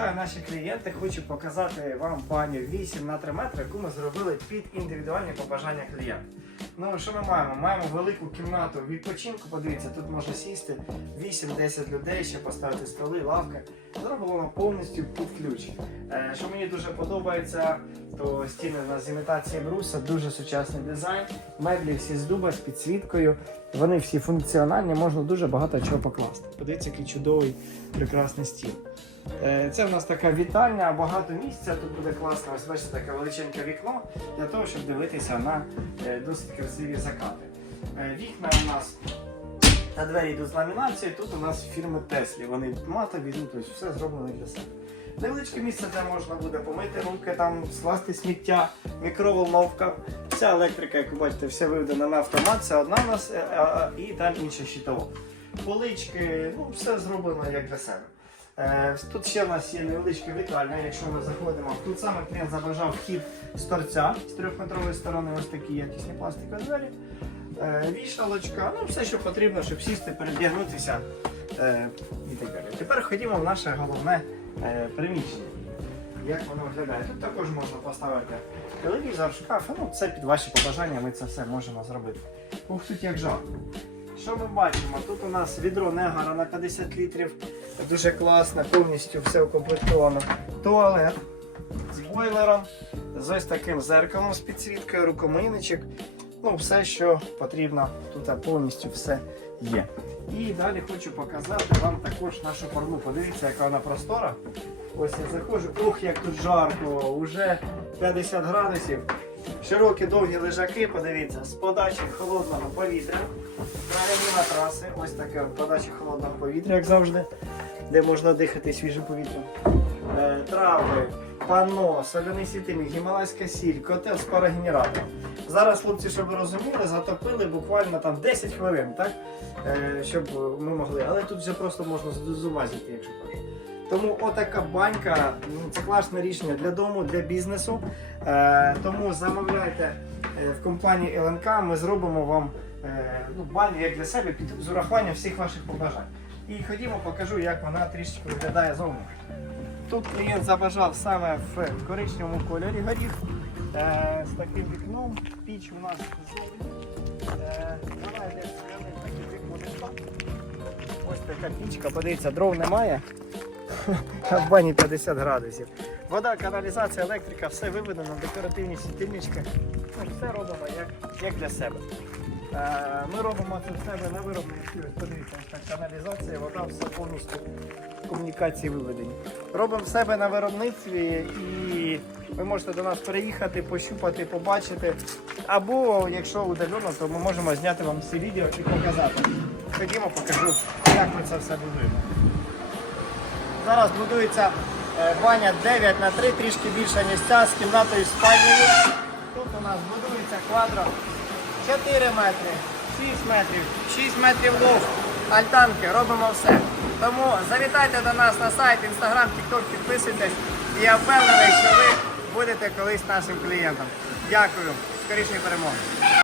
Вітаю наші клієнти. Хочу показати вам баню 8 на 3 метри, яку ми зробили під індивідуальні побажання клієнта. Ну що ми маємо? Маємо велику кімнату відпочинку. Подивіться, тут можна сісти 8-10 людей, ще поставити столи, лавки. Зроблено повністю під ключ. Е, Що мені дуже подобається, то стіни з імітації бруса, дуже сучасний дизайн. Меблі всі з дуба з підсвіткою. Вони всі функціональні, можна дуже багато чого покласти. Подивіться, який чудовий прекрасний стіл. Е, Це в нас така вітальня, багато місця. Тут буде класно. Ось бачите, таке величеньке вікно для того, щоб дивитися на е, досить красиві закати. Е, Вікна у нас та двері йдуть з ламінації. Тут у нас фірми Теслі. Вони матові, ну, тобто все зроблено для себе. Невеличке місце, де можна буде помити руки, там скласти сміття, мікроволновка. Вся електрика, як ви бачите, все виведена на автомат. Це одна у нас і там інша щитова. Полички, ну все зроблено як для себе. Е, Тут ще в нас є невеличка вітальня, якщо ми заходимо. Тут саме клієнт забажав вхід з торця з трьохметрової сторони, ось такі якісні пластикові двері. Е, Вішалочка, ну все, що потрібно, щоб сісти, передягнутися е, і так далі. Тепер ходімо в наше головне приміщення. Як воно виглядає? Тут також можна поставити телевізор, шкаф, ну це під ваші побажання, ми це все можемо зробити. Ух, тут як жарко. Що ми бачимо? Тут у нас відро Негара на 50 літрів. Дуже класно, повністю все укомплектовано. Туалет з бойлером, з ось таким зеркалом з підсвіткою, рукомийничок. Ну, все, що потрібно, тут повністю все є. І далі хочу показати вам також нашу парну. Подивіться, яка вона простора. Ось я заходжу. Ух, як тут жарко, уже 50 градусів. Широкі довгі лежаки, подивіться, з подачі холодного повітря. Трав'яні матраси, ось таке подача холодного повітря, як завжди, де можна дихати свіжим повітрям. Е, трави, панно, соляний світильник, гімалайська сіль, котел з парогенератором. Зараз, хлопці, щоб ви розуміли, затопили буквально там 10 хвилин, так? Е, щоб ми могли. Але тут вже просто можна зумазити, якщо хочеш. Тому отака банька ну, це класне рішення для дому, для бізнесу. Е, тому замовляйте в компанії ЛНК, ми зробимо вам е, ну, баню як для себе під з урахуванням всіх ваших побажань. І ходімо, покажу, як вона трішечки виглядає зовні. Тут клієнт забажав саме в коричневому кольорі горіх е, з таким вікном. Піч у нас зовні. Е, з скляних таких. Ось така пічка, подивіться, дров немає. В бані 50 градусів. Вода, каналізація, електрика, все виведено, декоративні світильнички. Ну, все робимо як, як для себе. Е, ми робимо це в себе на виробництві. Подивіться, каналізація, вода, все повністю комунікації виведені. Робимо в себе на виробництві і ви можете до нас переїхати, пощупати, побачити. Або якщо удалено, то ми можемо зняти вам всі відео і показати. Ходімо, покажу, як ми це все будуємо. Зараз будується баня 9 на 3, трішки більша ніж ця з кімнатою спальнею. Тут у нас будується квадро 4 метри, 6 метрів, 6 метрів лов, альтанки, робимо все. Тому завітайте до нас на сайт, інстаграм, тікток, підписуйтесь. І я впевнений, що ви будете колись нашим клієнтом. Дякую, скорішої перемоги.